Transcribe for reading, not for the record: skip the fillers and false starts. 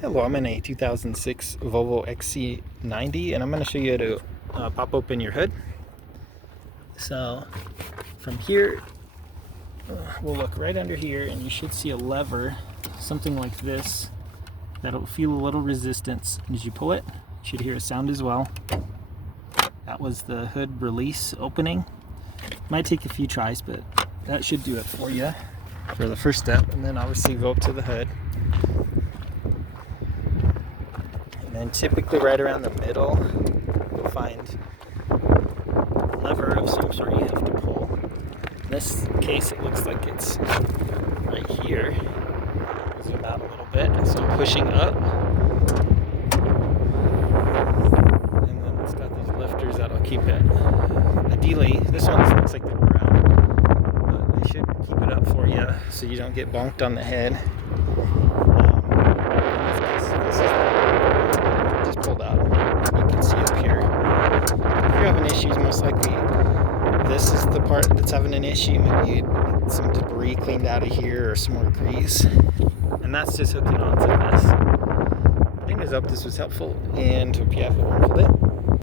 Hello, I'm in a 2006 Volvo XC90 and I'm going to show you how to pop open your hood. So from here, we'll look right under here and you should see a lever, something like this, that'll feel a little resistance. And as you pull it, you should hear a sound as well. That was the hood release opening. Might take a few tries, but that should do it for you for the first step. And then obviously go up to the hood. And then typically right around the middle, you'll find a lever of some sort you have to pull. In this case, it looks like it's right here. Zoom out a little bit. So I'm pushing up. And then it's got these lifters that'll keep it. Ideally, this one looks like they're round, but they should keep it up for you so you don't get bonked on the head. Pulled out. You can see up here. If you're having issues, most likely this is the part that's having an issue. Maybe some debris cleaned out of here or some more grease. And that's just hooking onto this. I think I hope this was helpful and hope you have a wonderful day.